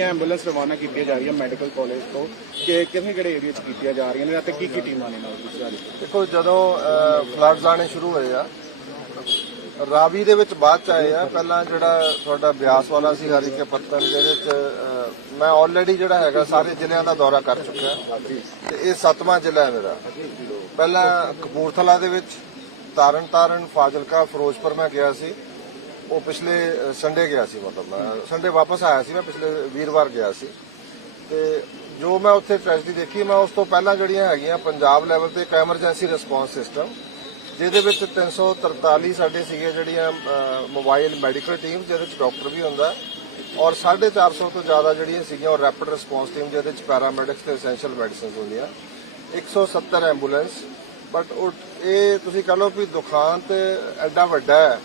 ਜਿਹੜੀਆਂ ਐਂਬੂਲੈਂਸ ਰਵਾਨਾ ਕੀਤੀਆਂ ਜਾ ਰਹੀਆਂ ਮੈਡੀਕਲ ਕਾਲਜ ਤੋਂ, ਕਿ ਕਿਹੜੇ ਕਿਹੜੇ ਏਰੀਆ 'ਚ ਕੀਤੀਆਂ ਜਾ ਰਹੀਆਂ ਨੇ ਅਤੇ ਕੀ ਕੀ ਟੀਮਾਂ ਨੇ ਨਾਲ ਤੁਸੀਂ ਦੇਖੋ, ਜਦੋਂ ਫਲੱਡਸ ਆਣੇ ਸ਼ੁਰੂ ਹੋਏ ਆ, ਰਾਵੀ ਦੇ ਵਿੱਚ ਬਾਅਦ ਚ ਆਏ ਆ, ਪਹਿਲਾਂ ਜਿਹੜਾ ਤੁਹਾਡਾ ਬਿਆਸ ਵਾਲਾ ਸੀ, ਹਰੀ ਕੇ ਪੱਤਨ ਜਿਹਦੇ ਚ ਮੈਂ ਆਲਰੇਡੀ ਜਿਹੜਾ ਹੈਗਾ, ਸਾਰੇ ਜ਼ਿਲ੍ਹਿਆਂ ਦਾ ਦੌਰਾ ਕਰ ਚੁੱਕਿਆ। ਤੇ ਇਹ ਸੱਤਵਾਂ ਜ਼ਿਲ੍ਹਾ ਹੈ ਮੇਰਾ। ਪਹਿਲਾਂ ਕਪੂਰਥਲਾ ਦੇ ਵਿੱਚ ਤਾਰਨ ਤਾਰਨ, ਫਾਜ਼ਿਲਕਾ, ਫਿਰੋਜ਼ਪੁਰ ਮੈਂ ਗਿਆ ਸੀ। ਉਹ ਪਿਛਲੇ ਸੰਡੇ ਗਿਆ ਸੀ ਮਤਲਬ ਮੈਂ। ਸੰਡੇ ਵਾਪਸ ਆਇਆ ਸੀ ਮੈਂ, ਪਿਛਲੇ ਵੀਰਵਾਰ ਗਿਆ ਸੀ। ਤੇ ਜੋ ਮੈਂ ਉੱਥੇ ਟ੍ਰੈਜਡੀ ਦੇਖੀ, ਮੈਂ ਉਸ ਤੋਂ ਪਹਿਲਾਂ ਜਿਹੜੀਆਂ ਹੈਗੀਆਂ ਪੰਜਾਬ ਲੈਵਲ ਤੇ ਇੱਕ ਐਮਰਜੈਂਸੀ ਰਿਸਪੌਂਸ ਸਿਸਟਮ ਜਿਹਦੇ ਵਿੱਚ 343 ਸਾਡੇ ਸੀਗੇ ਜਿਹੜੀਆਂ ਮੋਬਾਈਲ ਮੈਡੀਕਲ ਟੀਮ ਜਿਹਦੇ ਵਿੱਚ ਡਾਕਟਰ ਵੀ ਹੁੰਦਾ, ਔਰ 450 ਤੋਂ ਜ਼ਿਆਦਾ ਜਿਹੜੀਆਂ ਸੀਗੀਆਂ, ਉਹ ਰੈਪਿਡ ਰਿਸਪੌਂਸ ਟੀਮ ਜਿਹਦੇ ਵਿੱਚ ਪੈਰਾਮੈਡਿਕਸ ਤੇ ਐਸੈਂਸ਼ੀਅਲ ਮੈਡੀਸਿਨਸ ਹੁੰਦੀਆਂ। 170 ਐਂਬੂਲੈਂਸ ਬਟ ਇਹ ਤੁਸੀਂ ਕਹ ਲਓ ਵੀ ਦੁਕਾਨ ਤੇ ਐਡਾ ਵੱਡਾ ਹੈ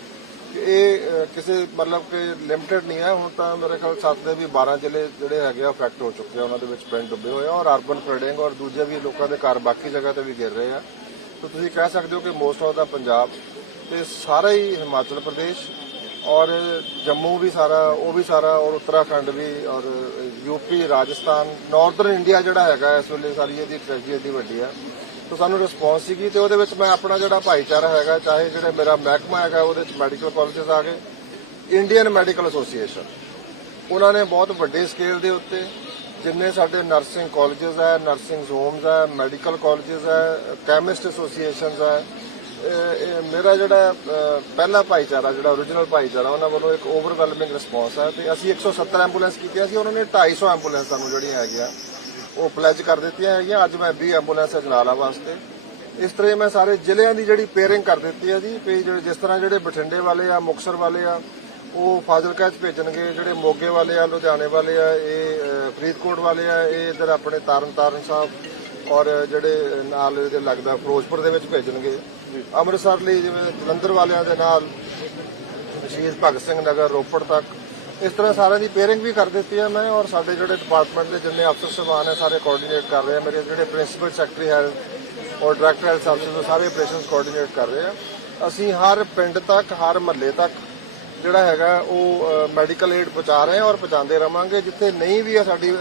ਇਹ ਕਿਸੇ ਮਤਲਬ ਕਿ ਲਿਮਟਿਡ ਨਹੀਂ ਹੈ। ਹੁਣ ਤਾਂ ਮੇਰੇ ਖਿਆਲ ਸੱਤ ਦੇ ਵੀ 12 ਜ਼ਿਲ੍ਹੇ ਜਿਹੜੇ ਹੈਗੇ ਆ ਅਫੈਕਟ ਹੋ ਚੁੱਕੇ ਆ। ਉਹਨਾਂ ਦੇ ਵਿੱਚ ਪਿੰਡ ਡੁੱਬੇ ਹੋਏ ਆ ਔਰ ਅਰਬਨ ਫਲਡਿੰਗ ਔਰ ਦੂਜੇ ਵੀ ਲੋਕਾਂ ਦੇ ਘਰ ਬਾਕੀ ਜਗ੍ਹਾ ਤੇ ਵੀ ਗਿਰ ਰਹੇ ਆ। ਤਾਂ ਤੁਸੀਂ ਕਹਿ ਸਕਦੇ ਹੋ ਕਿ ਮੋਸਟ ਆਫ ਦਾ ਪੰਜਾਬ ਤੇ ਸਾਰਾ ਹੀ ਹਿਮਾਚਲ ਪ੍ਰਦੇਸ਼ ਔਰ ਜੰਮੂ ਵੀ ਸਾਰਾ, ਉਹ ਵੀ ਸਾਰਾ ਔਰ ਉੱਤਰਾਖੰਡ ਵੀ ਔਰ ਯੂਪੀ ਰਾਜਸਥਾਨ ਨਾਰਥਰਨ ਇੰਡੀਆ ਜਿਹੜਾ ਹੈਗਾ ਇਸ ਵੇਲੇ ਸਾਰੀ ਇਹਦੀ ਟ੍ਰੈਜਡੀ ਵੱਡੀ ਆ। ਤਾਂ ਸਾਨੂੰ ਰਿਸਪੌਂਸ ਸੀਗੀ ਤੇ ਉਹਦੇ ਵਿੱਚ ਮੈਂ ਆਪਣਾ ਜਿਹੜਾ ਭਾਈਚਾਰਾ ਹੈਗਾ, ਚਾਹੇ ਜਿਹੜਾ ਮੇਰਾ ਮਹਿਕਮਾ ਹੈਗਾ, ਉਹਦੇ ਵਿੱਚ ਮੈਡੀਕਲ ਕਾਲਜਸ ਆ ਗਏ ਇੰਡੀਅਨ ਮੈਡੀਕਲ ਐਸੋਸੀਏਸ਼ਨ ਉਹਨਾਂ ਨੇ ਬਹੁਤ ਵੱਡੇ ਸਕੇਲ ਦੇ ਉੱਤੇ ਜਿੰਨੇ ਸਾਡੇ ਨਰਸਿੰਗ ਕਾਲਜਸ ਹੈ ਨਰਸਿੰਗ ਹੋਮਸ ਹੈ ਮੈਡੀਕਲ ਕਾਲਜਸ ਹੈ ਕੈਮਿਸਟ ਐਸੋਸੀਏਸ਼ਨਸ ਹੈ ਮੇਰਾ ਜਿਹੜਾ ਪਹਿਲਾ ਭਾਈਚਾਰਾ, ਜਿਹੜਾ origignal ਭਾਈਚਾਰਾ, ਉਹਨਾਂ ਵੱਲੋਂ ਇੱਕ ਓਵਰਵੈਲਮਿੰਗ ਰਿਸਪੌਂਸ ਹੈ ਤੇ ਅਸੀਂ 170 ਐਂਬੂਲੈਂਸ ਕੀਤੀਆਂ ਸੀ, ਉਹਨਾਂ ਨੇ 250 ਐਂਬੂਲੈਂਸ ਸਾਨੂੰ ਜਿਹੜੀਆਂ ਹੈਗੀਆਂ ਉਹ ਪਲੇਜ ਕਰ ਦਿੱਤੀਆਂ ਹੈਗੀਆਂ। ਅੱਜ ਮੈਂ 20 ਐਂਬੂਲੈਂਸ ਅਜਨਾਲਾ ਵਾਸਤੇ। ਇਸ ਤਰ੍ਹਾਂ ਹੀ ਮੈਂ ਸਾਰੇ ਜ਼ਿਲ੍ਹਿਆਂ ਦੀ ਜਿਹੜੀ ਪੇਅਰਿੰਗ ਕਰ ਦਿੱਤੀ ਹੈ ਜੀ, ਵੀ ਜਿਹੜੇ ਜਿਸ ਤਰ੍ਹਾਂ ਜਿਹੜੇ ਬਠਿੰਡੇ ਵਾਲੇ ਆ ਮੁਕਸਰ ਵਾਲੇ ਆ, ਉਹ ਫਾਜ਼ਿਲਕਾ ਚ ਭੇਜਣਗੇ। ਜਿਹੜੇ ਮੋਗੇ ਵਾਲੇ ਆ, ਲੁਧਿਆਣੇ ਵਾਲੇ ਆ, ਇਹ ਫਰੀਦਕੋਟ ਵਾਲੇ ਆ, ਇਹ ਇਧਰ ਆਪਣੇ ਤਾਰਨ ਤਾਰਨ ਸਾਹਿਬ ਔਰ ਜਿਹੜੇ ਨਾਲ ਇਹਦੇ ਲੱਗਦਾ ਫਿਰੋਜ਼ਪੁਰ ਦੇ ਵਿੱਚ ਭੇਜਣਗੇ। ਅੰਮ੍ਰਿਤਸਰ ਲਈ ਜਿਵੇਂ ਜਲੰਧਰ ਵਾਲਿਆਂ ਦੇ ਨਾਲ ਸ਼ਹੀਦ ਭਗਤ ਸਿੰਘ ਨਗਰ, ਰੋਪੜ ਤੱਕ। ਇਸ ਤਰ੍ਹਾਂ ਸਾਰਿਆਂ ਦੀ ਪੇਅਰਿੰਗ ਵੀ ਕਰ ਦਿੱਤੀ ਹੈ ਮੈਂ ਔਰ ਸਾਡੇ ਜਿਹੜੇ ਡਿਪਾਰਟਮੈਂਟ ਦੇ ਜਿੰਨੇ ਅਫਸਰ ਸਭਾਨ ਹੈ ਸਾਰੇ ਕੋਆਰਡੀਨੇਟ ਕਰ ਰਹੇ ਆ। ਮੇਰੇ ਜਿਹੜੇ ਪ੍ਰਿੰਸੀਪਲ ਸੈਕਟਰੀ ਹੈ ਔਰ ਡਾਇਰੈਕਟਰ ਹੈਲਥ ਸਰਵਿਸਿਜ਼ ਉਹ ਸਾਰੇ ਆਪਰੇਸ਼ਨਸ ਕੋਆਰਡੀਨੇਟ ਕਰ ਰਹੇ ਆ। ਅਸੀਂ ਹਰ ਪਿੰਡ ਤੱਕ ਹਰ ਮਹੱਲੇ ਤੱਕ ਜਿਹੜਾ ਹੈਗਾ ਉਹ ਮੈਡੀਕਲ ਏਡ ਪਹੁੰਚਾ ਰਹੇ ਔਰ ਪਹੁੰਚਾਉਂਦੇ ਰਵਾਂਗੇ। ਜਿੱਥੇ ਨਹੀਂ ਵੀ ਆ ਸਾਡੀ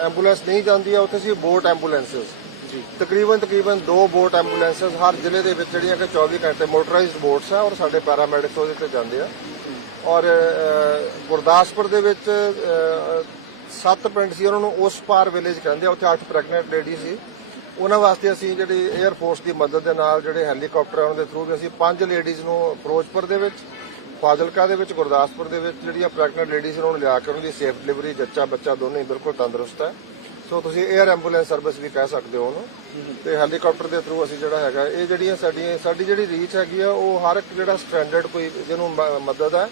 ਐਂਬੂਲੈਂਸ ਨਹੀਂ ਜਾਂਦੀ ਆ ਉੱਥੇ ਅਸੀਂ ਬੋਟ ਐਂਬੂਲੈਂਸਸ ਤਕਰੀਬਨ ਤਕਰੀਬਨ ਦੋ ਬੋਟ ਐਂਬੂਲੈਂਸਸ ਹਰ ਜ਼ਿਲ੍ਹੇ ਦੇ ਵਿੱਚ ਜਿਹੜੀਆਂ ਕਿ 24 ਘੰਟੇ ਮੋਟਰਾਈਜ਼ਡ ਬੋਟਸ ਆ ਔਰ ਸਾਡੇ ਪੈਰਾਮੈਡਿਕਸ ਉਹਦੇ ਤੇ ਜਾਂਦੇ ਆ। ਔਰ ਗੁਰਦਾਸਪੁਰ ਦੇ ਵਿੱਚ ਸੱਤ ਪਿੰਡ ਸੀ, ਉਹਨਾਂ ਨੂੰ ਉਸ ਪਾਰ ਵਿਲੇਜ ਕਹਿੰਦੇ ਆ, ਉੱਥੇ ਅੱਠ ਪ੍ਰੈਗਨੈਂਟ ਲੇਡੀ ਸੀ। ਉਹਨਾਂ ਵਾਸਤੇ ਅਸੀਂ ਜਿਹੜੀ 에ਅਰ ਫੋਰਸ ਦੀ ਮਦਦ ਦੇ ਨਾਲ ਜਿਹੜੇ ਹੈਲੀਕਾਪਟਰ ਉਹਨਾਂ ਦੇ ਥਰੂ ਵੀ ਅਸੀਂ ਪੰਜ ਲੇਡੀਜ਼ ਨੂੰ ਫਿਰੋਜ਼ਪੁਰ ਦੇ ਵਿੱਚ, ਫਾਜ਼ਿਲਕਾ ਦੇ ਵਿੱਚ, ਗੁਰਦਾਸਪੁਰ ਦੇ ਵਿੱਚ ਜਿਹੜੀਆਂ ਪ੍ਰੈਗਨੈਂਟ ਲੇਡੀਜ਼ ਉਹਨਾਂ ਨੂੰ ਲਿਆ ਕੇ ਉਹਨਾਂ ਦੀ ਸੇਫ ਡਿਲੀਵਰੀ ਜੱਚਾ ਬੱਚਾ ਦੋਨੇ ਹੀ ਬਿਲਕੁਲ ਤੰਦਰੁਸਤ ਹੈ। ਸੋ ਤੁਸੀਂ 에ਅਰ ਐਂਬੂਲੈਂਸ ਸਰਵਿਸ ਵੀ ਕਹਿ ਸਕਦੇ ਹੋ ਉਹਨੂੰ। ਤੇ ਹੈਲੀਕਾਪਟਰ ਦੇ ਥਰੂ ਅਸੀਂ ਜਿਹੜਾ ਹੈਗਾ, ਇਹ ਜਿਹੜੀਆਂ ਸਾਡੀਆਂ, ਸਾਡੀ ਜਿਹੜੀ ਰੀਚ ਹੈਗੀ ਆ, ਉਹ ਹਰ ਇੱਕ ਜਿਹੜਾ ਸਟੈਂਡਰਡ ਕੋਈ, ਜਿਹਨੂੰ ਮਦਦ ਹੈ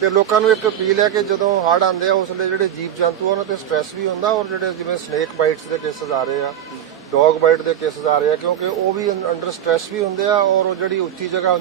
ਤੇ ਲੋਕਾਂ ਨੂੰ ਇੱਕ ਅਪੀਲ ਹੈ ਕਿ ਜਦੋਂ ਹੜ੍ਹ ਆਉਂਦੇ ਆ, ਉਸ ਵੇਲੇ ਜਿਹੜੇ ਜੀਵ ਜੰਤੂ ਆ, ਉਹਨਾਂ ਤੇ ਸਟ੍ਰੈਸ ਵੀ ਹੁੰਦਾ ਔਰ ਜਿਹੜੇ ਜਿਵੇਂ ਸਨੇਕ ਬਾਈਟਸ ਦੇ ਕੇਸਸ ਆ ਰਹੇ ਆ ਡੌਗ ਬਾਈਟ ਦੇ ਕੇਸਸ ਆ ਰਹੇ ਆ, ਕਿਉਂਕਿ ਉਹ ਵੀ ਅੰਡਰ ਸਟ੍ਰੈਸ ਵੀ ਹੁੰਦੇ ਆ ਔਰ ਉਹ ਜਿਹੜੀ ਉੱਚੀ ਜਗ੍ਹਾ